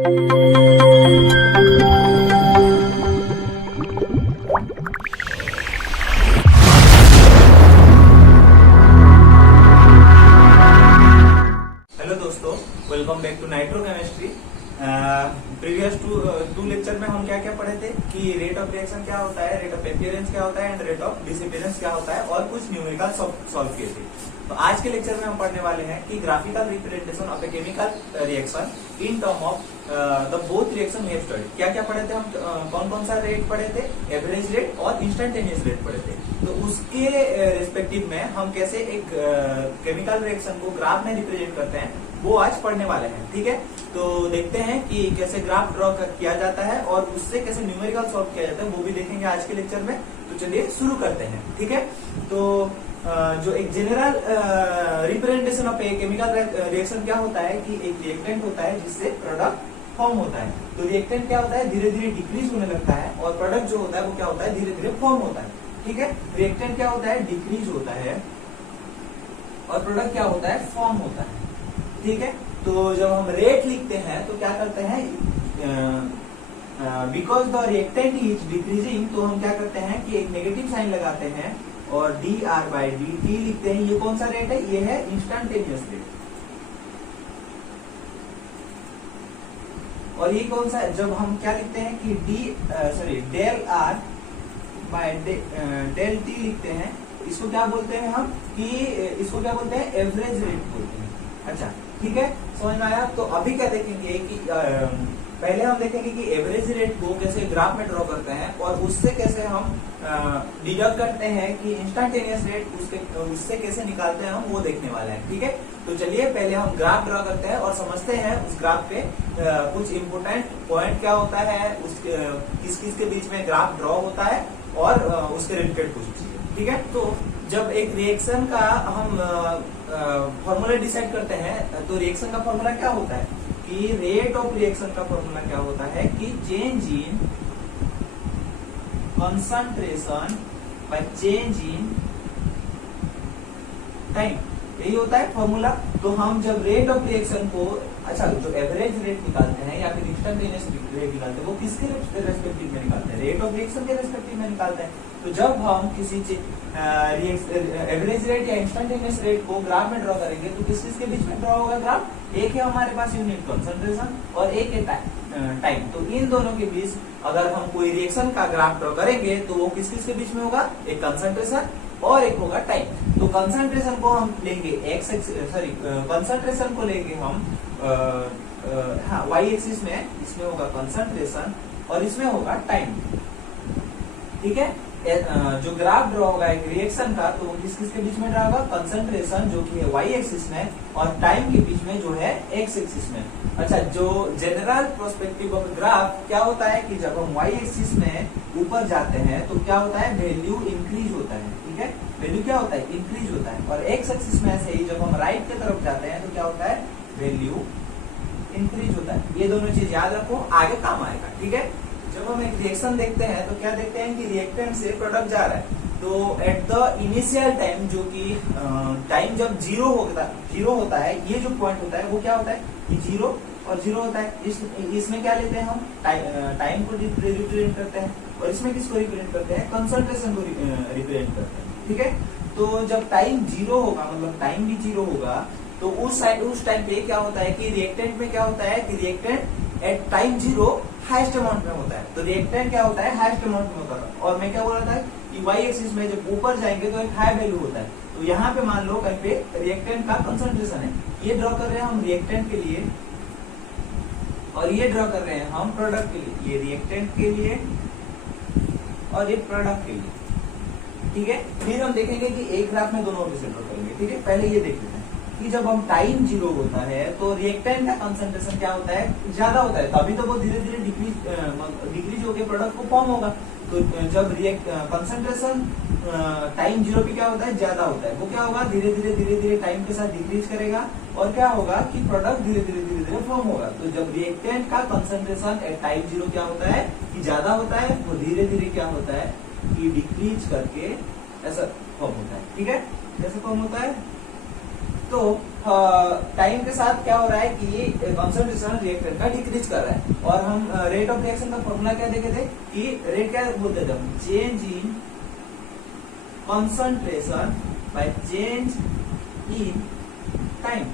दोस्तों, welcome back to nitro chemistry. Previous two lecture में हम क्या क्या पढ़े थे कि रेट ऑफ रिएक्शन क्या होता है, रेट ऑफ अपीयरेंस क्या होता है एंड रेट ऑफ डिसअपीयरेंस क्या होता है, और कुछ न्यूमेरिकल सॉल्व किए थे। तो आज के लेक्चर में हम पढ़ने वाले हैं कि graphical representation of a chemical reaction in term of the both reaction we have studied. क्या क्या पढ़े थे हम, कौन कौन सा रेट पढ़े थे, एवरेज रेट और इंस्टेंटेनियस रेट पढ़े थे। तो उसके रिस्पेक्टिव में हम कैसे एक केमिकल रिएक्शन को ग्राफ में रिप्रेजेंट करते हैं वो आज पढ़ने वाले हैं। ठीक है, तो देखते हैं कि कैसे ग्राफ ड्रॉ किया जाता है और उससे कैसे न्यूमेरिकल सॉल्व किया जाता है, वो भी देखेंगे आज के लेक्चर में। तो चलिए शुरू करते हैं। ठीक है, तो जो एक general representation of a chemical reaction क्या होता है कि एक रिएक्टेंट होता है जिससे प्रोडक्ट फॉर्म होता है। तो रिएक्टेंट क्या होता है, धीरे धीरे डिक्रीज होने लगता है, और प्रोडक्ट जो होता है वो क्या होता है, धीरे धीरे फॉर्म होता है। ठीक है, रिएक्टेंट क्या होता है, डिक्रीज होता है, और प्रोडक्ट क्या होता है, फॉर्म होता है। ठीक है, तो जब हम रेट लिखते हैं तो क्या करते हैं, because the reactant is decreasing, तो हम क्या करते हैं कि एक नेगेटिव साइन लगाते हैं और dr/dt लिखते हैं। ये कौन सा रेट है, ये है इंस्टेंटेनियस रेट। और ये कौन सा, जब हम क्या लिखते हैं कि del r/del t लिखते हैं, इसको क्या बोलते हैं हम कि इसको क्या बोलते हैं, एवरेज रेट बोलते हैं। अच्छा, ठीक है, समझ में आया। तो अभी क्या देखेंगे कि पहले हम देखेंगे कि एवरेज रेट को कैसे ग्राफ में ड्रॉ करते हैं और उससे कैसे हम डिडक्ट करते हैं कि इंस्टेंटेनियस रेट उससे कैसे निकालते हैं, हम वो देखने वाले हैं। ठीक है, तो चलिए पहले हम ग्राफ ड्रॉ करते हैं और समझते हैं उस ग्राफ पे कुछ इंपोर्टेंट पॉइंट क्या होता है, किस किस के बीच में ग्राफ ड्रॉ होता है और उसके रिलेटेड कुछ चीजें। ठीक है, तो जब एक रिएक्शन का हम फॉर्मूला डिसाइड करते हैं, तो रिएक्शन का फॉर्मूला क्या होता है कि रेट ऑफ रिएक्शन का फॉर्मूला क्या होता है कि change in concentration by change in time, यही होता है फॉर्मूला। तो हम जब रेट ऑफ रिएक्शन को, अच्छा, जो एवरेज रेट निकालते हैं या फिर इंस्टेंटेनियस रेट निकालते हैं, वो किसके रेस्पेक्टिव में निकालते हैं, रेट ऑफ रिएक्शन के रेस्पेक्टिव में निकालते हैं। तो जब हम किसी एवरेज रेट या इंस्टेंटेनियस रेट को ग्राफ में ड्रॉ करेंगे तो किस किस के बीच में ड्रॉ होगा ग्राफ, एक है हमारे पास यूनिट कंसंट्रेशन और एक है टाइम। तो इन दोनों के बीच अगर हम कोई रिएक्शन का ग्राफ ड्रॉ करेंगे तो वो किस किस के बीच में होगा, एक कंसंट्रेशन और एक होगा टाइम। तो कंसंट्रेशन को हम लेंगे कंसंट्रेशन को लेंगे हम वाई एक्सिस में, इसमें होगा कंसंट्रेशन और इसमें होगा टाइम। ठीक है, जो ग्राफ ड्रॉ होगा एक रिएक्शन का, तो किस किस के बीच में ड्रॉ होगा, कंसंट्रेशन जो कि है वाई एक्सिस में और टाइम के बीच में जो है एक्स एक्सिस में। अच्छा, जो जनरल प्रोस्पेक्टिव ऑफ ग्राफ क्या होता है कि जब हम वाई एक्सिस में ऊपर जाते हैं तो क्या होता है, वैल्यू इंक्रीज होता है। ठीक है, वैल्यू क्या होता है, इंक्रीज होता है। और एक्स एक्सिस में से ही जब हम राइट की तरफ जाते हैं तो क्या होता है, वैल्यू इंक्रीज होता है। ये दोनों चीज याद रखो, आगे काम आएगा। ठीक है, जब हम एक रिएक्शन देखते हैं तो क्या देखते हैं कि रिएक्टेंट से प्रोडक्ट जा रहा है। तो एट द इनिशियल टाइम, जो कि टाइम जब जीरो होता है, ये जो पॉइंट होता है वो क्या होता है कि जीरो और जीरो होता है। इसमें क्या लेते हैं हम, टाइम को रिप्रेजेंट करते हैं, और इसमें किसको रिप्रेजेंट करते हैं, कंसंट्रेशन को रिप्रेजेंट करते हैं। ठीक है, तो जब टाइम जीरो होगा, मतलब टाइम भी जीरो होगा, तो उस टाइम पे क्या होता है कि रिएक्टेंट में क्या होता है कि reactant at time zero highest amount में होता है। तो रिएक्टेंट क्या होता है, हाईएस्ट अमाउंट में होता है। और मैं क्या बोल रहा था कि वाई एक्सिस में जब ऊपर जाएंगे तो एक हाई वैल्यू होता है। तो यहाँ पे मान लो कहीं पे रिएक्टेंट का कंसंट्रेशन है, ये ड्रॉ कर रहे हैं हम रिएक्टेंट के लिए, और ये ड्रॉ कर रहे हैं हम प्रोडक्ट के लिए, ये रिएक्टेंट के लिए और ये प्रोडक्ट के लिए। ठीक है, फिर हम देखेंगे कि एक ग्राफ में दोनों से ड्रॉ करेंगे। ठीक है, पहले ये देख लेते हैं कि जब हम टाइम जीरो होता है तो रिएक्टेंट का कंसंट्रेशन क्या होता है, ज्यादा होता है, तभी तो वो धीरे धीरे डिक्रीज होकर प्रोडक्ट को फॉर्म होगा। तो जब कंसंट्रेशन टाइम जीरो पे क्या होता है, ज्यादा होता है, वो क्या होगा, धीरे धीरे टाइम के साथ डिक्रीज करेगा, और क्या होगा कि प्रोडक्ट धीरे धीरे फॉर्म होगा। तो जब रिएक्टेंट का कंसंट्रेशन एट टाइम जीरो क्या होता है कि ज्यादा होता है, वो धीरे धीरे क्या होता है कि डिक्रीज करके ऐसा फॉर्म होता है। ठीक है, कैसे फॉर्म होता है, तो टाइम के साथ क्या हो रहा है कि ये कंसंट्रेशन रिएक्टेंट का डिक्रीज कर रहा है। और हम रेट ऑफ रिएक्शन का फॉर्मूला क्या देखे थे कि रेट क्या बोलते थे हम, change in concentration by change in time.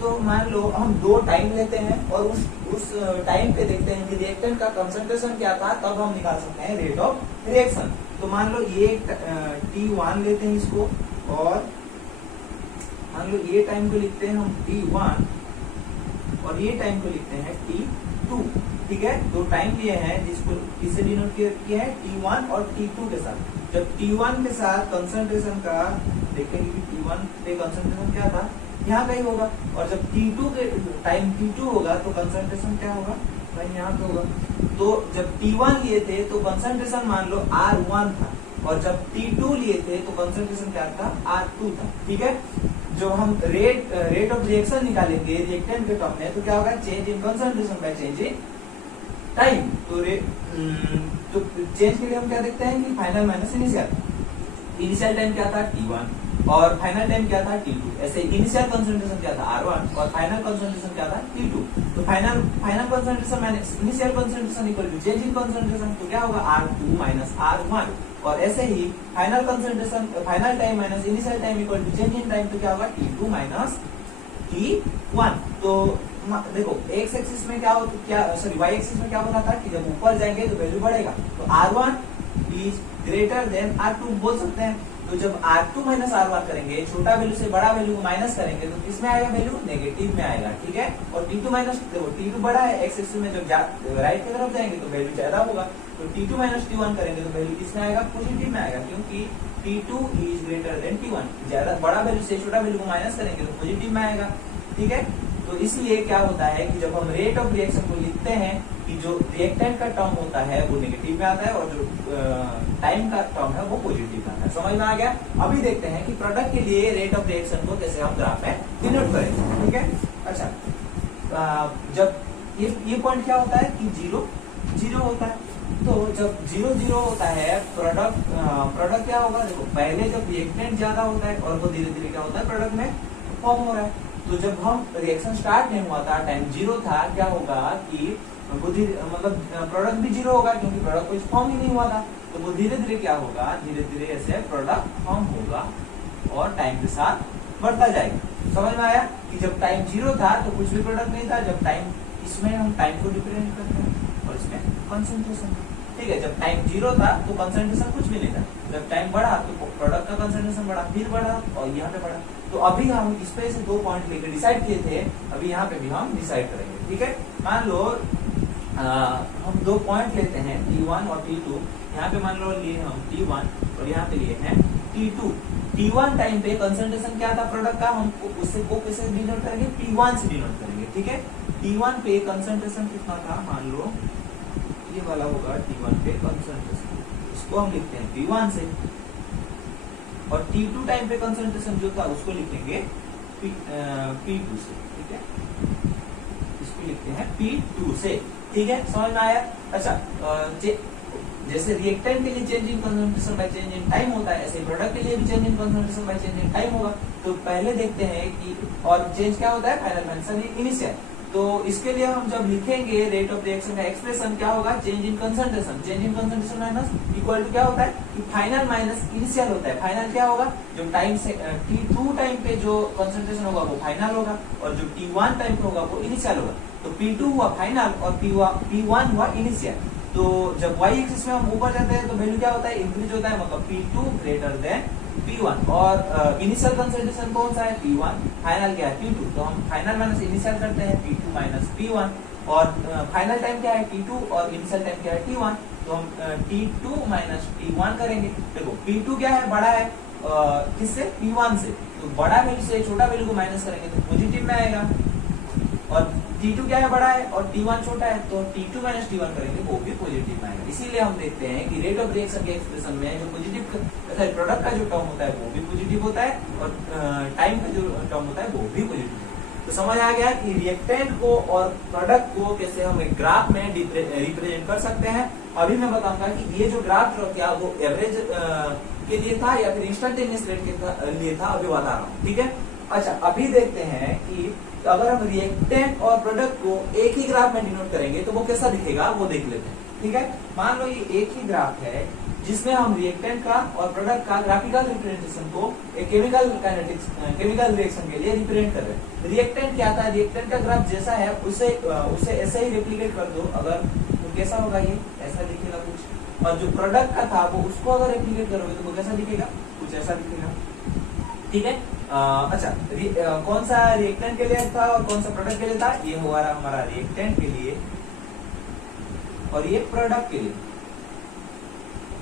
तो मान लो हम दो टाइम लेते हैं और उस टाइम पे देखते हैं कि रिएक्टेंट का कंसंट्रेशन क्या था, तब हम निकाल सकते हैं रेट ऑफ रिएक्शन। तो मान लो ये T1 लेते हैं इसको, और मान लो ये टाइम को लिखते हैं हम T1 और ये टाइम को लिखते हैं T2। ठीक है, दो टाइम लिए हैं जिसको किससे डिनोट किया है, T1 और T2 के साथ। जब T1 के साथ कंसंट्रेशन का देखेंगे कि T1 पे कंसंट्रेशन क्या था, यहाँ कहीं होगा, और जब T2 के टाइम T2 होगा तो कंसंट्रेशन क्या होगा, कहीं यहाँ पे होगा। तो जब T1 लिए थे तो कंसंट्रेशन मान लो R1 था, और जब T2 लिए थे तो कंसंट्रेशन क्या था, R2 था। ठीक है, जो हम रेट ऑफ रिएक्शन निकालेंगे रिएक्टेंट के टर्म में, तो क्या होगा, change in concentration by change in time. तो चेंज के लिए हम क्या देखते हैं कि फाइनल माइनस इनिशियल टाइम क्या था T1 और फाइनल टाइम क्या था T2। ऐसे इनिशियल कंसंट्रेशन क्या था R1 और फाइनल कंसंट्रेशन क्या था T2। तो final concentration minus initial concentration equal to change in concentration, तो क्या होगा, R2 माइनस R1। और ऐसे ही final concentration final time minus initial time equal to change in time, तो क्या होगा, T2 माइनस T1। तो देखो एक्स एक्सिस में वाई एक्सिस में क्या होता था कि जब ऊपर जाएंगे तो वैल्यू बढ़ेगा, तो R1 is greater than R2 बोल सकते हैं। तो जब R2 माइनस R1 करेंगे, छोटा वैल्यू से बड़ा वैल्यू को माइनस करेंगे, तो किसमें आएगा, वैल्यू नेगेटिव में आएगा। ठीक है, और T2 माइनस, देखो T2 बड़ा है, एक्स एक्सिस में जब राइट की तरफ जाएंगे तो वैल्यू ज्यादा होगा, तो T2 माइनस T1 करेंगे तो वैल्यू किसमें आएगा, पॉजिटिव में आएगा, क्योंकि T2 is greater than T1। ज्यादा बड़ा वैल्यू से छोटा वैल्यू को माइनस करेंगे तो पॉजिटिव में आएगा। ठीक है, तो इसलिए क्या होता है कि जब हम रेट ऑफ रिएक्शन को लिखते हैं कि जो रिएक्टेंट का टर्म होता है वो नेगेटिव में आता है और जो टाइम का टर्म है वो पॉजिटिव में आता है। समझ में आ गया। अभी देखते हैं कि प्रोडक्ट के लिए रेट ऑफ रिएक्शन को कैसे हम ग्राफ में डिनोट करेंगे। ठीक है, अच्छा, जब ये पॉइंट क्या होता है कि जीरो होता है, तो जब 0 होता है प्रोडक्ट क्या होगा, देखो पहले जब रिएक्टेंट ज्यादा होता है और वो धीरे धीरे क्या होता है प्रोडक्ट में फॉर्म हो रहा है। तो जब हम रिएक्शन स्टार्ट नहीं हुआ था, टाइम 0 था, क्या होगा कि मतलब प्रोडक्ट भी 0 होगा, क्योंकि प्रोडक्ट कोई फॉर्म ही नहीं हुआ था। तो वो धीरे धीरे क्या होगा, धीरे धीरे ऐसे प्रोडक्ट फॉर्म होगा और टाइम के साथ बढ़ता जाएगा। समझ में आया कि जब टाइम 0 था तो कुछ भी प्रोडक्ट नहीं था, जब टाइम, इसमें हम टाइम को रिप्रेजेंट करते हैं और इसमें कंसंट्रेशन। ठीक है, जब टाइम 0 था तो कंसंट्रेशन कुछ भी नहीं था, जब टाइम बढ़ा तो प्रोडक्ट का कंसंट्रेशन बढ़ा, फिर बढ़ा और यहाँ पे बढ़ा। तो अभी हम इस पे से 2 पॉइंट लेकर डिसाइड किए थे, अभी यहाँ पे भी हम डिसाइड करेंगे। ठीक है, मान लो हम 2 पॉइंट लेते हैं T1 और T2। यहाँ पे मान लो लिए हम T1 और यहाँ पे लिए हैं T2। T1 टाइम पे कंसंट्रेशन क्या था प्रोडक्ट का, हम उससे को कैसे डिनोट करेंगे, P1 से डिनोट करेंगे। ठीक है, T1 पे कंसंट्रेशन कितना था, मान लो ये वाला होगा T1 पे कंसंट्रेशन, इसको हम लिखते हैं P1 से, और T2 टाइम पे कंसंट्रेशन जो था उसको लिखेंगे P2 से। ठीक है, इसको लिखते हैं P2 से। ठीक है, समझ में आया। अच्छा, जैसे रिएक्टेंट के लिए change in concentration by change in time होता है, ऐसे प्रोडक्ट के लिए भी change in concentration by change in time होगा। तो पहले देखते हैं कि और चेंज क्या होता है, फाइनल माइनस इनिशियल। तो इसके लिए हम जब लिखेंगे रेट ऑफ रिएक्शन का एक्सप्रेशन क्या होगा, change in concentration minus equal to क्या होता है कि फाइनल माइनस इनिशियल होता है। फाइनल क्या होगा, जो टाइम से T2 टाइम पे जो कंसंट्रेशन होगा वो फाइनल होगा, और जो T1 टाइम पे होगा वो इनिशियल होगा। तो P2 हुआ फाइनल और P1 हुआ इनिशियल। तो जब y एक्सिस में हम ऊपर जाते हैं तो वैल्यू क्या होता है, इंक्रीज होता है, मतलब P2 ग्रेटर देन P1। और इनिशियल कंसंट्रेशन कौन सा है, P1, फाइनल क्या है P2। तो हम फाइनल माइनस इनिशियल करते हैं P2 माइनस P1, और फाइनल टाइम क्या है T2 और इनिशियल टाइम क्या है T1। तो हम T2 माइनस T1 करेंगे। देखो P2 क्या है, बड़ा है किससे, P1 से, तो बड़ा वैल्यू से छोटा वैल्यू को माइनस करेंगे तो पॉजिटिव में आएगा। और T2 क्या है, बड़ा है, और T1 छोटा है, तो T2 माइनस T1 करेंगे वो भी पॉजिटिव में आएगा। इसीलिए हम देखते हैं कि रेट ऑफ रिएक्शन के एक्सप्रेशन में जो पॉजिटिव प्रोडक्ट का जो टर्म होता है वो भी पॉजिटिव होता है, और टाइम का जो टर्म होता है वो भी पॉजिटिव होता है। तो समझ आ गया कि रिएक्टेंट को और प्रोडक्ट को कैसे हम एक ग्राफ में रिप्रेजेंट कर सकते हैं। अभी मैं बताऊंगा कि ये जो ग्राफ क्या वो एवरेज के लिए था या फिर इंस्टेंटेनियस रेट के लिए था, अभी बता रहा हूँ। ठीक है, अच्छा अभी देखते हैं कि अगर हम रिएक्टेंट और प्रोडक्ट को एक ही ग्राफ में डिनोट करेंगे तो वो कैसा दिखेगा वो देख लेते हैं। ठीक है, मान लो ये एक ही ग्राफ है जिसमें हम रिएक्टेंट का और प्रोडक्ट का ग्राफिकल रिप्रेजेंटेशन को एक केमिकल काइनेटिक्स केमिकल रिएक्शन के लिए रिप्रेजेंट कर रहे हैं। रिएक्टेंट क्या था, रिएक्टेंट का ग्राफ जैसा है उसे ऐसे ही रेप्लिकेट कर दो अगर, तो कैसा होगा, ये ऐसा दिखेगा कुछ। और जो प्रोडक्ट का था वो उसको अगर रेप्लिकेट करोगे तो वो कैसा दिखेगा, कुछ ऐसा दिखेगा। ठीक है, अच्छा कौन सा रिएक्टेंट के लिए था और कौन सा प्रोडक्ट के लिए था, ये हुआ हमारा रिएक्टेंट के लिए और ये प्रोडक्ट के लिए।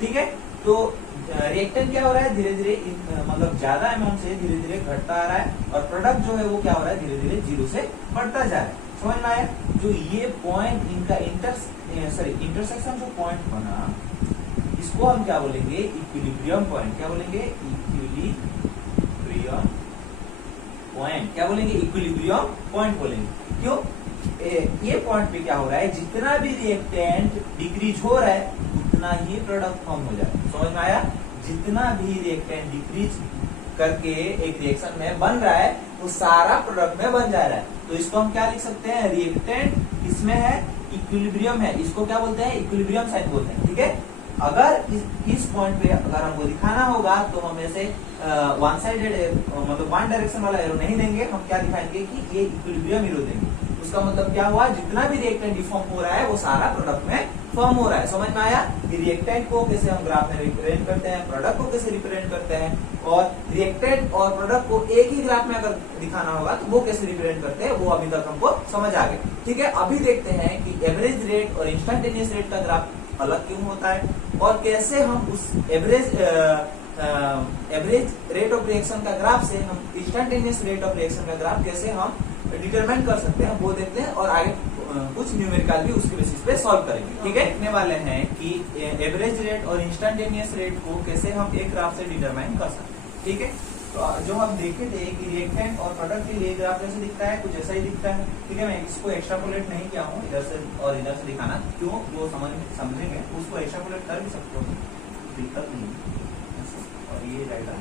ठीक है, तो रिएक्टेंट क्या हो रहा है, धीरे धीरे मतलब ज्यादा अमाउंट से धीरे धीरे घटता आ रहा है और प्रोडक्ट जो है वो क्या हो रहा है, धीरे धीरे जीरो से बढ़ता जा रहा है। समझ में आया? जो ये पॉइंट इनका इंटरसेक्शन जो पॉइंट बना, इसको हम क्या बोलेंगे, इक्विलिब्रियम पॉइंट। क्या बोलेंगे, इक्विलिब्रियम पॉइंट। क्या बोलेंगे, इक्विलिब्रियम पॉइंट बोलेंगे। क्यों, ये पॉइंट पे क्या हो रहा है, जितना भी रिएक्टेंट डिक्रीज हो रहा है उतना ही प्रोडक्ट फॉर्म हो जाए। समझ में आया? जितना भी रिएक्टेंट डिक्रीज करके एक रिएक्शन में बन रहा है वो सारा प्रोडक्ट में बन जा रहा है। तो इसको हम क्या लिख सकते हैं, रिएक्टेंट इसमें है, इक्विलिब्रियम है, इसको क्या बोलते हैं, इक्विलिब्रियम साइन बोलते हैं। ठीक है, अगर इस पॉइंट पे अगर हमको दिखाना होगा तो हम ऐसे वन साइडेड मतलब वन डायरेक्शन वाला एरो नहीं देंगे, हम क्या दिखाएंगे कि ये इक्विलिब्रियम एरो देंगे। उसका मतलब क्या हुआ, जितना भी रिएक्टेंट डिफॉर्म हो रहा है वो सारा प्रोडक्ट में फॉर्म हो रहा है। समझ में आया? रिएक्टेंट को कैसे हम ग्राफ में रिप्रेजेंट करते हैं, प्रोडक्ट को कैसे रिप्रेजेंट करते हैं, और रिएक्टेंट और प्रोडक्ट को एक ही ग्राफ में अगर दिखाना होगा तो वो कैसे रिप्रेजेंट करते हैं, वो अभी तक हमको समझ आ गया। ठीक है, अभी देखते हैं कि एवरेज रेट और इंस्टेंटेनियस रेट का ग्राफ अलग क्यों होता है और कैसे हम उस एवरेज रेट ऑफ रिएक्शन का ग्राफ से हम इंस्टेंटेनियस रेट ऑफ रिएक्शन का ग्राफ कैसे हम डिटरमाइन कर सकते हैं, वो देखते हैं और आगे कुछ न्यूमेरिकल भी उसके बेसिस पे सॉल्व करेंगे। ठीक है, देखने वाले हैं कि एवरेज रेट और इंस्टेंटेनियस रेट को कैसे हम एक ग्राफ से डिटरमाइन कर सकते हैं। ठीक है, तो जो हम देखे थे कि रिएक्टेंट और प्रोडक्ट के लिए ग्राफ कैसे दिखता है, कुछ ऐसा ही दिखता है। ठीक है, मैं इसको एक्स्ट्रापोलेट नहीं किया हूँ इधर से और इधर से दिखाना, क्यों वो समझेंगे, उसको एक्स्ट्रापोलेट कर भी सकते हो, दिक्कत नहीं। और ये जाएगा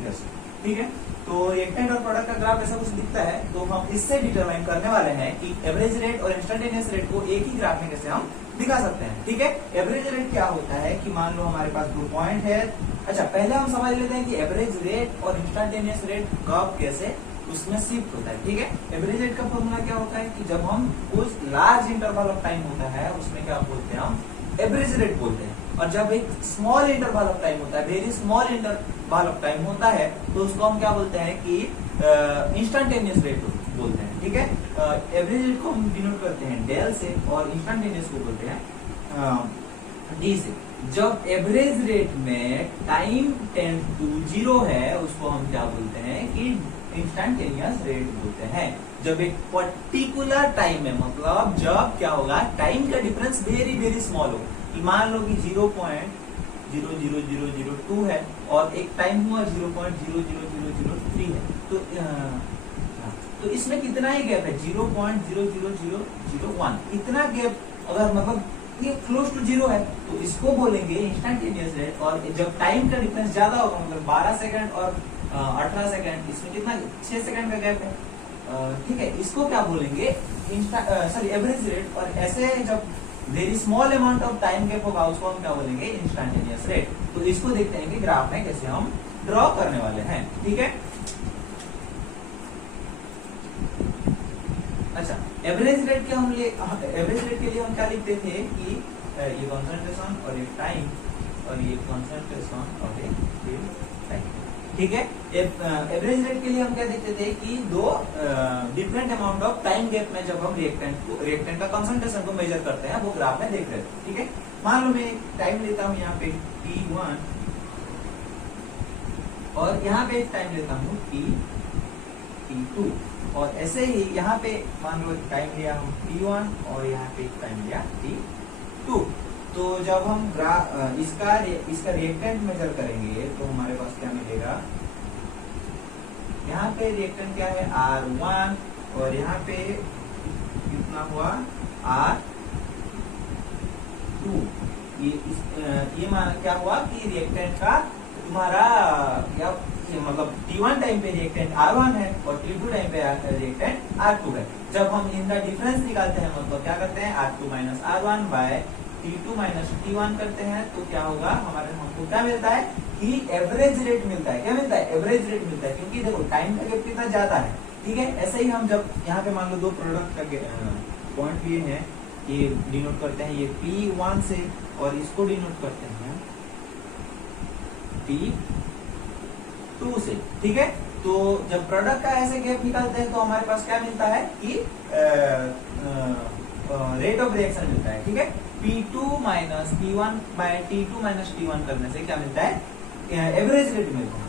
इधर से। ठीक है, तो रिएक्टेंट और प्रोडक्ट का ग्राफ ऐसा कुछ दिखता है, तो हम इससे डिटरमाइन करने वाले हैं कि एवरेज रेट और इंस्टेंटेनियस रेट को एक ही ग्राफ में कैसे हम दिखा सकते हैं। ठीक है, एवरेज रेट क्या होता है कि मान लो हमारे पास 2 पॉइंट है। अच्छा, पहले हम समझ लेते हैं कि एवरेज रेट और इंस्टेंटेनियस रेट कब कैसे उसमें शिफ्ट होता है। ठीक है, एवरेज रेट का फॉर्मूला क्या होता है कि जब हम कुछ लार्ज इंटरवल ऑफ टाइम होता है उसमें क्या बोलते हैं, हम एवरेज रेट बोलते हैं। और जब एक स्मॉल इंटरवल ऑफ टाइम होता है, very small interval of time होता है, तो उसको हम क्या बोलते हैं कि इंस्टेंटेनियस रेट बोलते हैं। ठीक है, एवरेज रेट को हम डिनोट करते हैं डेल से और इंस्टेंटेनियस को बोलते हैं डी से। जब एवरेज रेट में टाइम टेंड टू 0 है उसको हम क्या बोलते हैं कि इंस्टेंटेनियस रेट बोलते हैं। जब एक पर्टिकुलर टाइम में, मतलब जब क्या होगा, टाइम का डिफरेंस वेरी वेरी स्मॉल हो, मान लो कि 0.00002 है और एक टाइम हुआ 0.00003 है, तो इसमें कितना ही गैप है, 0.00001। इतना गैप अगर मतलब ये क्लोज टू 0 है तो इसको बोलेंगे इंस्टेंटेनियस रेट। और जब टाइम का डिफरेंस ज्यादा होगा, मतलब 12 सेकंड और 18 सेकंड, इसमें कितना 6 सेकंड का गैप है। ठीक है, इसको क्या बोलेंगे, एवरेज रेट। और ऐसे जब very small amount of time gap होगा उसको हम क्या बोलेंगे, इंस्टेंटेनियस रेट। तो इसको देखते हैं कि ग्राफ में कैसे हम ड्रॉ करने वाले हैं। ठीक है, अच्छा एवरेज रेट के लिए हम क्या लिखते थे कि ये कॉन्सेंट्रेशन और ये टाइम और ये कॉन्सेंट्रेशन और ये टाइम। ठीक है, एवरेज रेट के लिए हम क्या देखते थे कि 2 different amount of time gap में जब हम रिएक्टेंट का कंसंट्रेशन को मेजर करते हैं वो ग्राफ में देख रहे थे। ठीक है, मान लो मैं टाइम लेता हूँ यहाँ पे T1 और यहाँ पे एक टाइम लेता हूँ T2 और ऐसे ही यहाँ पे मान लो टाइम लिया हम T1 और यहाँ पे एक टाइम लिया T2। तो जब हम इसका रिएक्टेंट मेजर करेंगे तो हमारे पास क्या मिलेगा, यहाँ पे रिएक्टेंट क्या है R1 और यहाँ पे कितना हुआ R2। ये मान क्या हुआ कि रिएक्टेंट का तुम्हारा मतलब T1 टाइम पे रिएक्टेंट R1 है और T2 टाइम पे रिएक्टेंट R2 है। जब हम इनका डिफरेंस निकालते हैं मतलब क्या करते हैं, R2 minus R1 by T2 minus T1 करते हैं तो क्या होगा, हमारे हमको क्या मिलता है कि एवरेज रेट मिलता है। क्या मिलता है, एवरेज रेट मिलता है, क्योंकि देखो टाइम का गैप कितना ज्यादा है। ठीक है, ऐसे ही हम जब यहाँ पे मान लो दो प्रोडक्ट का पॉइंट लिए हैं, ये डिनोट करते हैं ये P1 से और इसको डिनोट करते हैं P2 से। ठीक है, तो जब प्रोडक्ट का ऐसे गैप निकालते हैं तो हमारे पास क्या मिलता है कि रेट ऑफ रिएक्शन मिलता है। ठीक है, P2 minus P1 bye T2 minus T1 करने से क्या मिलता है, एवरेज रेट मिलता है।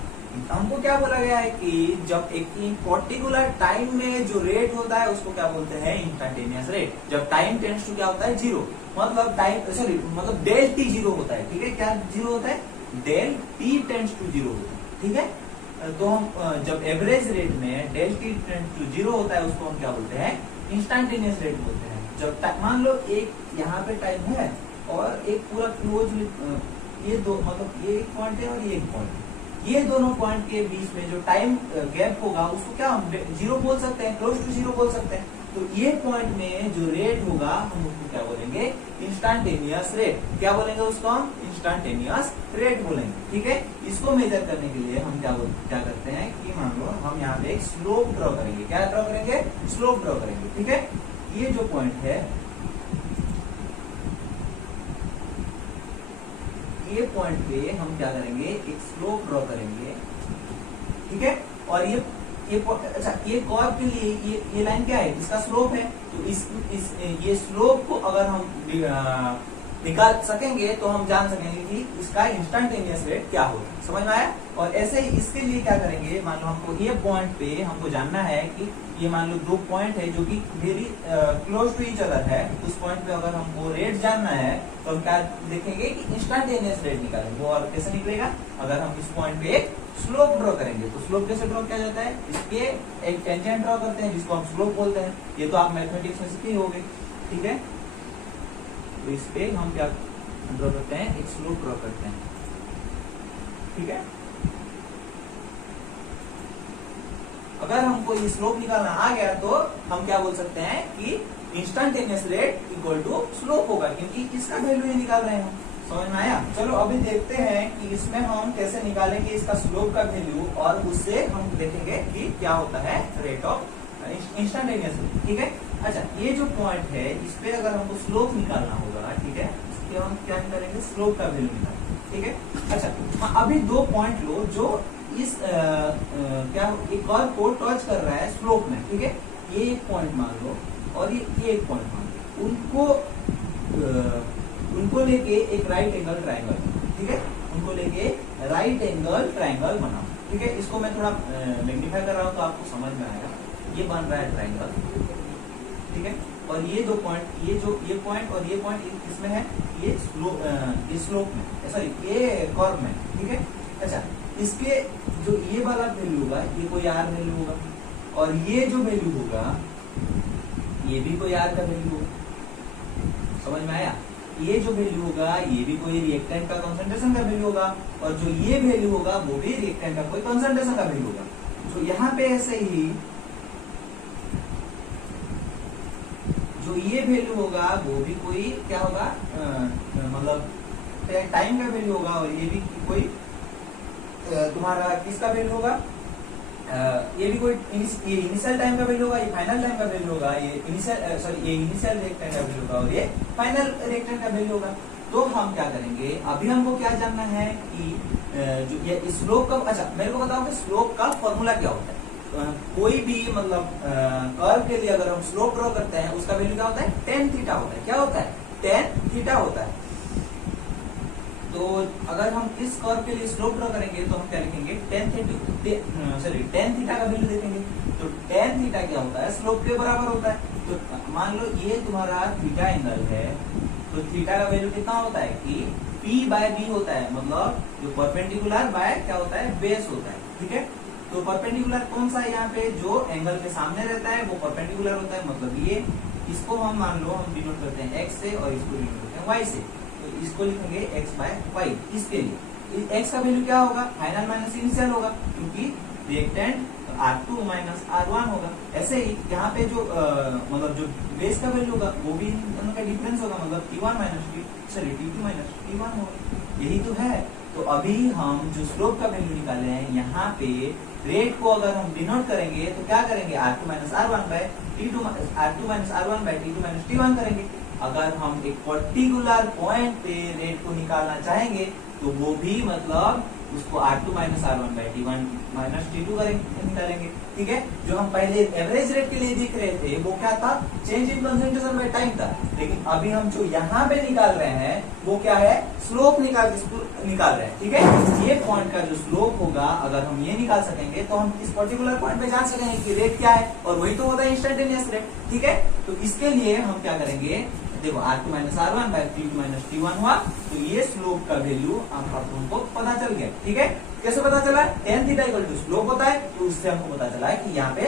हमको क्या बोला गया है कि जब एक पर्टिकुलर टाइम में जो रेट होता है उसको क्या बोलते हैं, इंस्टैन्टेनियस रेट। जब टाइम टेंड्स टू क्या होता है, जीरो, मतलब टाइम सॉरी मतलब डेल टी जीरो होता है। ठीक है, क्या जीरो होता है, del t tends to zero होता है। ठीक है, तो हम जब एवरेज रेट में del t tends to zero होता है उसको हम क्या बोलते हैं, इंस्टैन्टेनियस रेट बोलते हैं। जब मान लो एक यहाँ पे टाइम है और एक पूरा क्लोज ये दो मतलब ये एक पॉइंट है और ये एक पॉइंट है, ये दोनों पॉइंट के बीच में जो टाइम गैप होगा उसको क्या हम जीरो बोल सकते हैं, क्लोज टू जीरो बोल सकते हैं। तो ये पॉइंट में जो रेट होगा हम उसको क्या बोलेंगे, इंस्टैन्टेनियस रेट। क्या बोलेंगे उसको हम, इंस्टैन्टेनियस रेट बोलेंगे। ठीक है, इसको मेजर करने के लिए हम क्या करते हैं कि मान लो हम यहाँ पे एक स्लोप ड्रॉ करेंगे। क्या ड्रॉ करेंगे, स्लोप ड्रॉ करेंगे। ठीक है, ये जो पॉइंट है ये पॉइंट पे हम क्या करेंगे, एक स्लोप ड्रॉ करेंगे। ठीक है, और ये अच्छा ये कर्व के लिए ये लाइन क्या है, इसका स्लोप है। तो ये स्लोप को अगर हम निकाल सकेंगे तो हम जान सकेंगे कि इसका इंस्टैन्टेनियस रेट क्या होगा। समझ में आया। और ऐसे ही इसके लिए क्या करेंगे, मान लो हमको ये पॉइंट पे हमको जानना है कि ये मान लो दो पॉइंट है जो कि very close to each other है। उस पॉइंट पे अगर हमको रेट जानना है तो हम क्या देखेंगे कि इंस्टैन्टेनियस रेट निकालेंगे। और कैसे निकलेगा, अगर हम इस पॉइंट पे एक स्लोप ड्रॉ करेंगे। तो स्लोप कैसे ड्रॉ किया जाता है, इसके एक टेंजेंट ड्रॉ करते हैं जिसको हम स्लोप बोलते हैं। ये तो आप मैथमेटिक्स में सीखे होंगे। ठीक है, तो इस पे हम क्या ड्रॉ करते हैं, एक स्लोप ड्रॉ करते हैं। ठीक है, अगर हमको ये स्लोप निकालना आ गया तो हम क्या बोल सकते हैं कि instantaneous rate equal to slope होगा, क्योंकि इसका वैल्यू ही निकाल रहे हैं। समझ में आया। चलो अभी देखते हैं कि इसमें हम कैसे निकालेंगे इसका स्लोप का वैल्यू, और उससे हम देखेंगे कि क्या होता है रेट ऑफ इंस्टैन्टेनियस रेट। ठीक है, अच्छा ये जो पॉइंट है इस पे अगर हमको स्लोप निकालना होगा, ठीक है, इसके हम क्या निकालेंगे, स्लोप का वैल्यू निकालेंगे। ठीक है, अच्छा अभी दो पॉइंट लो जो इस क्या एक कर्व को टच कर रहा है स्लोप में। ठीक है, ये एक पॉइंट मान लो और ये एक पॉइंट मान लो, उनको लेके एक राइट एंगल ट्रायंगल। ठीक है, उनको लेके राइट एंगल ट्रायंगल बनाओ। ठीक है, इसको मैं थोड़ा मैग्नीफाई कर रहा हूँ तो आपको समझ में आएगा। ये बन रहा है ट्रायंगल। ठीक है, और ये दो पॉइंट, ये पॉइंट और ये पॉइंट किसमें है, ये स्लोप में, सॉरी ये कर्व में। ठीक है, अच्छा इसके जो ये वाला वैल्यू होगा ये कोई आर वैल्यू होगा, और ये जो वैल्यू होगा ये भी कोई आर का वैल्यू होगा। समझ में आया। ये जो वैल्यू होगा ये भी कोई रिएक्टेंट का कंसंट्रेशन का वैल्यू होगा, और जो ये वैल्यू होगा वो भी रिएक्टेंट का कोई कंसंट्रेशन का वैल्यू होगा। तो यहाँ पे ऐसे ही जो ये वैल्यू होगा वो भी कोई क्या होगा, मतलब टाइम का वैल्यू होगा, और ये भी कोई तुम्हारा किसका वैल्यू होगा, ये भी कोई ये इनिशियल टाइम का वैल्यू होगा, ये फाइनल टाइम का वैल्यू होगा, ये इनिशियल रिएक्टेंट का वैल्यू होगा, और ये फाइनल रिएक्टेंट का वैल्यू होगा। तो हम क्या करेंगे, अभी हमको क्या जानना है कि जो ये स्लोप का, अच्छा मेरे को बताओ कि स्लोप का फॉर्मूला क्या होता है। कोई भी मतलब कर्व के लिए अगर हम स्लोप ड्रॉ करते हैं उसका वैल्यू क्या होता है, टेन थीटा होता है। क्या होता है, टेन थीटा होता है। तो अगर हम इस कर्व के लिए स्लोप ड्रॉ करेंगे तो हम क्या लिखेंगे, टेन थीटा का वैल्यू देखेंगे। तो टेन थीटा क्या होता है, स्लोप के बराबर होता है। तो मान लो ये तुम्हारा थीटा एंगल है, तो थीटा का वैल्यू कितना होता है कि P बाय B होता है, मतलब जो परपेंडिकुलर बाय क्या होता है, बेस होता है। ठीक है, तो परपेंडिकुलर कौन सा है, यहाँ पे जो एंगल के सामने रहता है वो परपेंडिकुलर होता है, मतलब ये इसको हम मान लो हम डिनोट करते हैं x से और इसको डिनोट करते हैं y से। तो इसको लिखेंगे x बाय y इसके लिए। एक्स का वैल्यू क्या होगा, फाइनल माइनस इनिशियल होगा, क्योंकि रिएक्टेंट R2 माइनस R1 होगा। ऐसे ही यहाँ पे जो मतलब जो बेस का वैल्यू होगा वो भी दोनों का डिफरेंस होगा, मतलब T1 minus T2 minus T1 होगा। यही तो है। तो अभी हम जो स्लोप का वैल्यू निकाले हैं, यहाँ पे रेट को अगर हम डिनोट करेंगे तो क्या करेंगे, R2 minus R1 by T2 R2 minus R1 by T2 minus T1 करेंगे। अगर हम एक पर्टिकुलर पॉइंट पे रेट को निकालना चाहेंगे तो वो भी मतलब उसको R2 minus R1 bye T1 minus T2 करेंगे, निकालेंगे। ठीक है, जो हम पहले एवरेज रेट के लिए दिख रहे थे वो क्या था, change in concentration by time था। लेकिन अभी हम जो यहाँ पे निकाल रहे हैं वो क्या है, स्लोप निकाल रहे हैं। ठीक है, ये पॉइंट का जो स्लोप होगा अगर हम ये निकाल सकेंगे तो हम इस पर्टिकुलर पॉइंट पे जान सकेंगे कि रेट क्या है, और वही तो होता है इंस्टेंटेनियस रेट। ठीक है, तो इसके लिए हम क्या करेंगे, देखो R2 minus R1 by T2 minus T1 हुआ, तो ये स्लोप का वैल्यू हमको पता चल गया। ठीक है, कैसे पता चला, tan theta equal to slope होता है, तो उससे हमको पता चला है कि यहाँ पे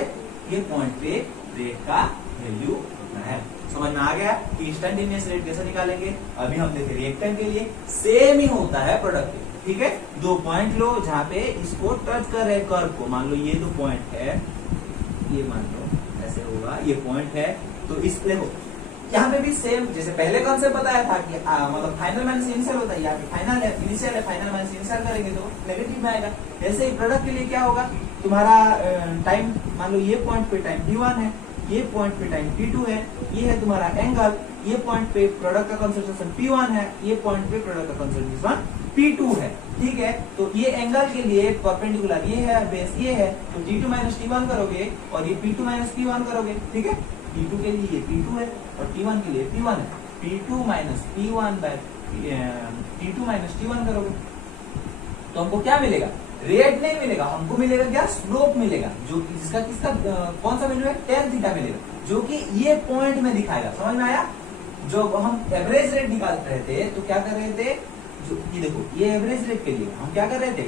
ये पॉइंट पे रेट का वैल्यू होता है। समझ में आ गया कि इंस्टेंटेनियस रेट कैसे निकालेंगे। अभी हम देखें रिएक्टेंट के लिए सेम ही होता है प्रोडक्ट के। ठीक है, दो पॉइंट लो जहाँ पे इसको टच कर रहे कर्व को, मान लो ये दो पॉइंट है, ये मान लो ऐसे होगा, ये पॉइंट है, तो इस देखो यहाँ पे भी सेम जैसे पहले कॉन्सेप्ट बताया था कि मतलब फाइनल माइनस इनिशियल होता है, यहाँ पे फाइनल है इनिशियल है, फाइनल माइनस इनिशियल करेंगे तो नेगेटिव में आएगा। ऐसे ही प्रोडक्ट के लिए क्या होगा, तुम्हारा टाइम, मान लो ये पॉइंट पे टाइम T1 है, ये पॉइंट पे टाइम T2 है, ये है तुम्हारा एंगल, ये पॉइंट पे प्रोडक्ट का कंसंट्रेशन P1 है, ये पॉइंट पे प्रोडक्ट का कंसंट्रेशन P2 है। ठीक है, तो ये एंगल के लिए परपेंडिकुलर ये है, बेस ये है, तो T2 माइनस T1 करोगे और ये P2 माइनस P1 करोगे। ठीक है, P2 के लिए ये P2 है और T1 के लिए P1 है, P2 minus P1 bye T2 minus T1 करोगे तो हमको क्या मिलेगा, रेट नहीं मिलेगा, हमको मिलेगा क्या, स्लोप मिलेगा, जो जिसका किसका कौन सा वैल्यू है, tan थीटा मिलेगा, जो कि ये पॉइंट में दिखाएगा। समझ में आया। जो हम एवरेज रेट निकाल रहे थे तो क्या कर रहे थे, जो ये देखो ये एवरेज रेट के लिए हम क्या कर रहे थे,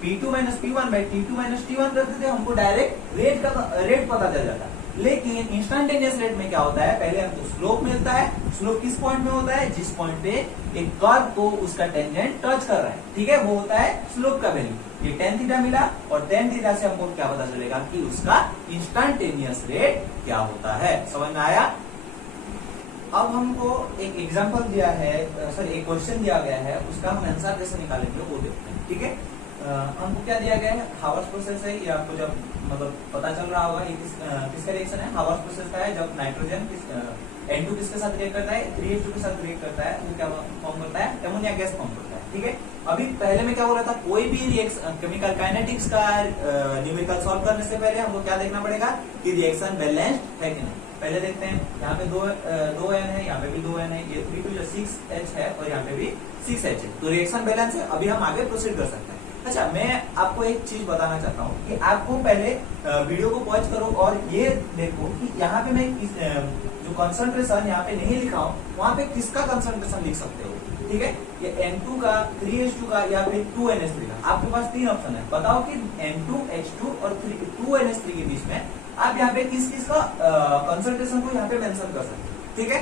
P2 minus P1 bye T2 minus T1 करते थे, हमको डायरेक्ट रेट का रेट पता चल जाता। लेकिन इंस्टेंटेनियस रेट में क्या होता है, पहले हमको स्लोप मिलता है। स्लोप किस पॉइंट में होता है, जिस पॉइंट पे एक कर्व को उसका टेंजेंट टच कर रहा है। ठीक है, वो होता है स्लोप का वैल्यू। ये tan थीटा मिला और tan थीटा से हमको क्या पता चलेगा कि उसका इंस्टेंटेनियस रेट क्या होता है। समझ में आया। अब हमको एक एग्जांपल दिया है, सॉरी एक क्वेश्चन दिया गया है, उसका हम आंसर कैसे निकालेंगे वो देखते हैं। ठीक है, हमको क्या दिया गया है, हावर्स प्रोसेस है, ये आपको जब मतलब पता चल रहा होगा ये किसका रिएक्शन है, हावर्स प्रोसेस का है। जब नाइट्रोजन N2 किसके साथ रिएक्ट करता है, 3H2 के साथ रिएक्ट करता है, वो क्या फॉर्म करता है, अमोनिया गैस फॉर्म करता है। ठीक है, अभी पहले में क्या हो रहा था, कोई भी रिएक्शन केमिकल काइनेटिक्स का न्यूमेरिकल सॉल्व करने से पहले हमको क्या देखना पड़ेगा कि रिएक्शन बैलेंस्ड है कि नहीं। पहले देखते हैं, यहाँ पे दो N है, यहाँ पे भी 2 N है, ये 3 2 6H है और यहाँ पे भी 6H है, तो रिएक्शन बैलेंस है। अभी हम आगे प्रोसीड कर सकते हैं। अच्छा, मैं आपको एक चीज बताना चाहता हूँ कि आपको पहले वीडियो को पॉज करो और ये देखो कि यहाँ पे मैं जो कंसंट्रेशन यहाँ पे नहीं लिखा हूँ, वहाँ पे किसका कंसंट्रेशन लिख सकते हो। ठीक है, ये N2 का, 3H2 का या फिर 2NH3 का। आपके पास 3 ऑप्शन है, बताओ कि N2, H2 और 2NH3 के बीच में आप यहाँ पे किस किस का कंसंट्रेशन को यहाँ पे मेंशन कर सकते हैं। ठीक है,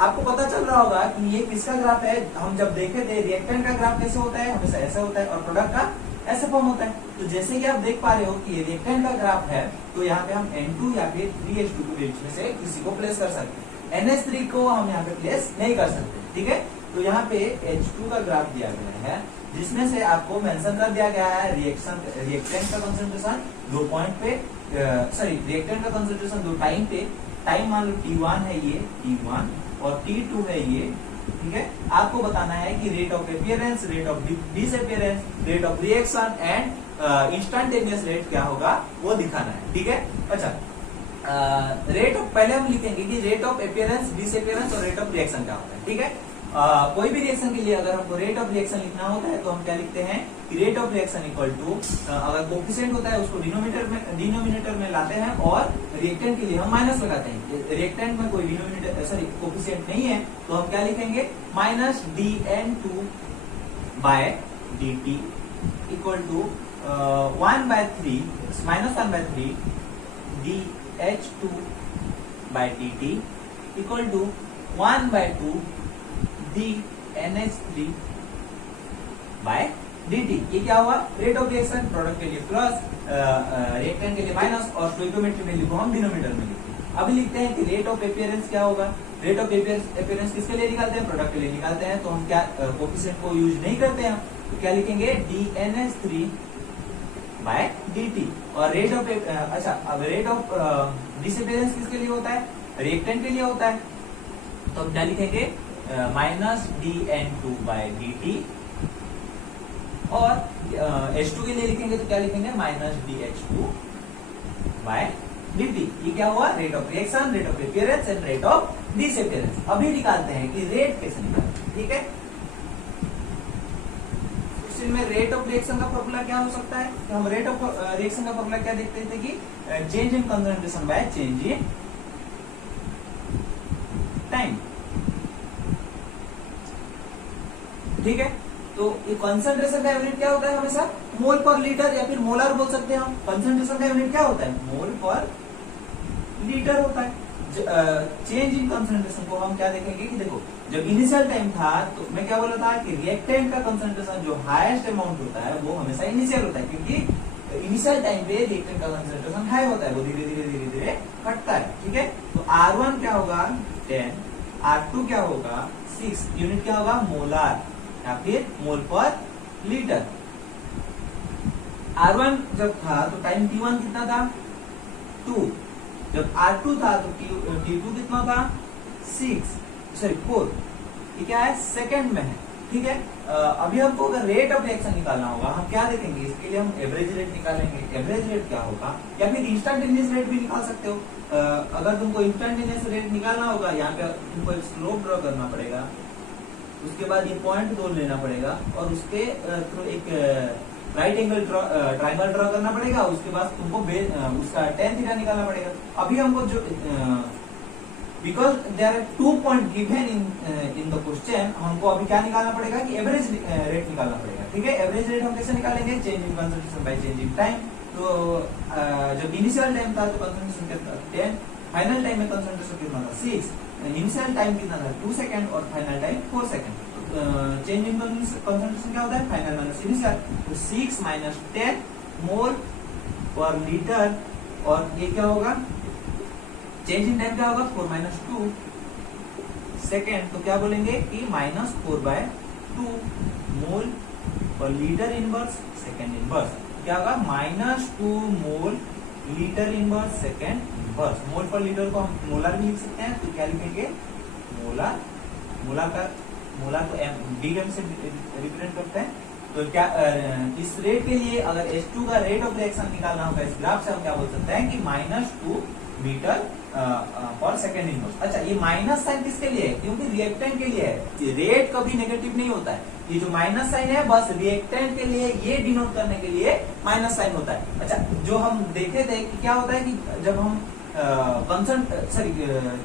आपको पता चल रहा होगा कि ये किसका ग्राफ है। हम जब देखे थे रिएक्टेंट का ग्राफ कैसे होता है, हमेशा ऐसा होता है, और प्रोडक्ट का ऐसे फॉर्म होता है। तो जैसे कि आप देख पा रहे हो कि ये रिएक्टेंट का ग्राफ है, तो यहाँ पे हम N2 या फिर 3H2 के बीच में से किसी को प्लेस कर सकते हैं। NH3 को हम यहाँ पे प्लेस नहीं कर सकते। ठीक है, तो यहाँ पे H2 का ग्राफ दिया गया है, जिसमें से आपको मेंशन कर दिया गया है रिएक्टेंट का कंसंट्रेशन 2 पॉइंट पे, सॉरी रिएक्टेंट का कंसंट्रेशन 2 टाइम पे, टाइम मान लो T1 है ये T1 और T2 है ये। ठीक है, आपको बताना है कि rate of appearance, rate of disappearance, rate of reaction and instantaneous rate क्या होगा वो दिखाना है। ठीक है, अच्छा रेट ऑफ, पहले हम लिखेंगे कि रेट ऑफ अपीयरेंस, डिसअपीयरेंस और रेट ऑफ रिएक्शन क्या होता है। ठीक है, कोई भी रिएक्शन के लिए अगर हमको रेट ऑफ रिएक्शन लिखना होता है तो हम क्या लिखते हैं कि rate of reaction equal to, अगर कोफिशिएंट होता है उसको डिनोमिनेटर में लाते हैं और रिएक्टेंट के लिए हम माइनस लगाते हैं। रिएक्टेंट में कोई डिनोमिनेटर सॉरी कोफिशिएंट नहीं है तो हम क्या लिखेंगे, minus dN2 by dt equal to 1/3 dH2 by dt equal to 1/2 dNH3 by dt। ये क्या हुआ, रेट ऑफ रिएक्शन, प्रोडक्ट के लिए प्लस, रिएक्टेंट के लिए माइनस, और स्टोइकियोमेट्री में लिखो हम डिनोमिनेटर में लिखते हैं। अभी लिखते हैं कि रेट ऑफ अपीयरेंस क्या होगा। रेट ऑफ अपीयरेंस किसके लिए निकालते हैं, प्रोडक्ट के लिए निकालते हैं, तो हम क्या कोएफिशिएंट को यूज नहीं करते हैं, तो क्या लिखेंगे dNH3 बाय dt। और रेट ऑफ अच्छा, अब रेट ऑफ डिसअपीयरेंस किसके लिए होता है, रिएक्टेंट के लिए होता है, तो हम क्या लिखेंगे माइनस dN2 बाय dt। और H2 के लिए लिखेंगे तो क्या लिखेंगे माइनस dH2 बाय dt। ये क्या हुआ, rate of reaction, rate of appearance and rate of disappearance. अभी निकालते हैं कि रेट कैसे निकालते हैं, ठीक है। में रेट ऑफ रिएक्शन का फॉर्मूला क्या हो सकता है, तो हम रेट ऑफ रिएक्शन का फॉर्मूला क्या देखते थे कि change in concentration by change in time, ठीक है। तो ये कंसंट्रेशन का यूनिट क्या होता है हमेशा, मोल पर लीटर या फिर मोलर बोल सकते हैं हम। कंसंट्रेशन का यूनिट क्या होता है, मोल पर लीटर होता है। चेंज इन कंसंट्रेशन को हम क्या देखेंगे कि देखो, जब इनिशियल टाइम था तो मैं क्या बोला था कि रिएक्टेंट का कंसंट्रेशन जो हाईएस्ट अमाउंट होता है वो हमेशा इनिशियल होता है, क्योंकि इनिशियल टाइम पे रिएक्टेंट का कंसंट्रेशन हाई होता है, वो धीरे धीरे घटता है, ठीक है। तो R1 क्या होगा 10, R2 क्या होगा 6, यूनिट क्या होगा मोलार या फिर मोल पर लीटर। R1 जब था तो टाइम T1 कितना था 2, जब R2 था तो T2 कितना था 4, ये क्या है सेकंड में है, ठीक है। अभी हमको अगर रेट ऑफ रिएक्शन निकालना होगा, हम क्या देखेंगे, इसके लिए हम एवरेज रेट निकालेंगे। एवरेज रेट क्या होगा, या फिर इंस्टेंटेनियस रेट भी निकाल सकते हो। अगर तुमको इंस्टेंटेनियस रेट निकालना होगा, यहाँ पे तुमको एक स्लोप ड्रॉ करना पड़ेगा, उसके बाद ये पॉइंट 2 लेना पड़ेगा, और उसके थ्रू एक राइट एंगल ट्राइंगल ड्रॉ करना पड़ेगा, उसके बाद तुमको उसका tan थीटा निकालना पड़ेगा। अभी हमको जो because there are 2 point given in the question, हमको अभी क्या निकालना पड़ेगा कि एवरेज रेट निकालना पड़ेगा, ठीक है। एवरेज रेट हम कैसे निकालेंगे, change in concentration by change in time. तो जब इनिशियल टाइम था तो कंसंट्रेशन कितना था 10, फाइनल टाइम में कंसंट्रेशन कितना था 6, इनिशियल टाइम कितना था 2 सेकंड और final time 4 second. Change in concentration क्या होता है, फाइनल माइनस इनिशियल, तो 6 माइनस 10 मोल पर लीटर, और ये क्या होगा चेंज इन टाइम क्या होगा 4 माइनस 2 सेकेंड, तो क्या बोलेंगे कि -4/2 मोल पर लीटर इनवर्स सेकेंड इनवर्स। क्या होगा -2 mole litre inverse second inverse. Mole पर लीटर को हम मोलर भी लिख सकते हैं, तो क्या लिखेंगे मोलर, मोलर को डीएम से रिप्रेजेंट करते हैं। तो क्या इस रेट के लिए अगर H2 का रेट ऑफ रिएक्शन निकालना होगा इस ग्राफ से, हम क्या बोल सकते हैं कि -2 मीटर पर सेकेंड इनवर्स। अच्छा, ये माइनस साइन किसके लिए है, क्योंकि रिएक्टेंट के लिए है। रेट कभी नेगेटिव नहीं होता है, ये जो माइनस साइन है बस रिएक्टेंट के लिए, ये डिनोट करने के लिए माइनस साइन होता है। अच्छा, जो हम देखे थे कि क्या होता है कि जब हम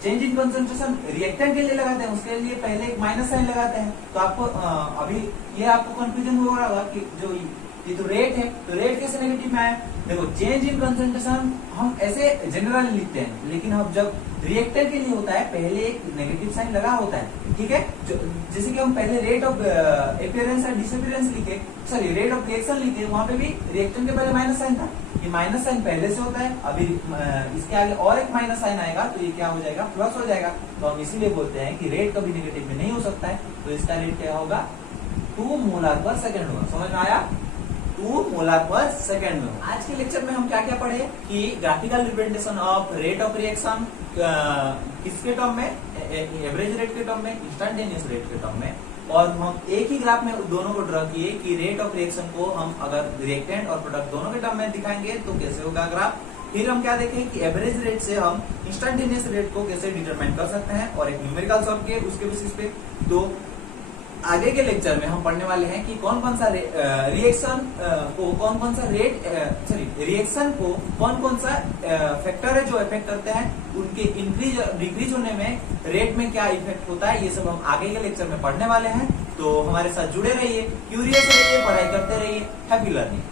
चेंज इन कंसंट्रेशन रिएक्टेंट के लिए लगाते हैं, उसके लिए पहले एक माइनस साइन लगाते हैं। तो आपको अभी ये आपको कंफ्यूजन हो रहा होगा कि जो ये तो रेट है, तो रेट कैसे नेगेटिव में आया। देखो, चेंज इन कंसंट्रेशन हम ऐसे जनरली लिखते हैं, लेकिन हम जब रिएक्टेंट के लिए होता है पहले एक नेगेटिव साइन लगा होता है, ठीक है। जैसे कि हम पहले रेट ऑफ अपीयरेंस और डिसअपीयरेंस लिखे, सॉरी रेट ऑफ रिएक्शन लिखे, वहां पे भी रिएक्टेंट के पहले माइनस साइन था, ये माइनस साइन पहले से होता है। अभी इसके आगे और एक माइनस साइन आएगा तो ये क्या हो जाएगा, प्लस हो जाएगा। तो हम इसीलिए बोलते हैं कि रेट कभी नेगेटिव में नहीं हो सकता है। तो इसका रेट क्या होगा 2 मोलार पर सेकेंड होगा। समझ में आया, 2 मोलार पर सेकेंड में। आज के लेक्चर में हम क्या क्या पढ़े कि graphical representation of rate of reaction किसके टर्म में, एवरेज रेट के टर्म में, इंस्टेंटेनियस रेट के टर्म में, और हम एक ही ग्राफ में दोनों को ड्रॉ किए कि रेट ऑफ रिएक्शन को हम अगर रिएक्टेंट और प्रोडक्ट दोनों के टर्म में दिखाएंगे तो कैसे होगा ग्राफ। फिर हम क्या देखें कि एवरेज रेट से हम इंस्टेंटेनियस रेट को कैसे डिटरमाइन कर सकते हैं, और एक न्यूमेरिकल सॉल्व किए उसके बेसिस पे। तो आगे के लेक्चर में हम पढ़ने वाले हैं कि कौन कौन सा रिएक्शन को कौन कौन सा रेट रिएक्शन को कौन कौन सा फैक्टर है जो इफेक्ट करते हैं, उनके इंक्रीज और डिक्रीज होने में रेट में क्या इफेक्ट होता है, ये सब हम आगे के लेक्चर में पढ़ने वाले हैं। तो हमारे साथ जुड़े रहिए, क्यूरियस रहिए, पढ़ाई करते रहिए। Happy learning.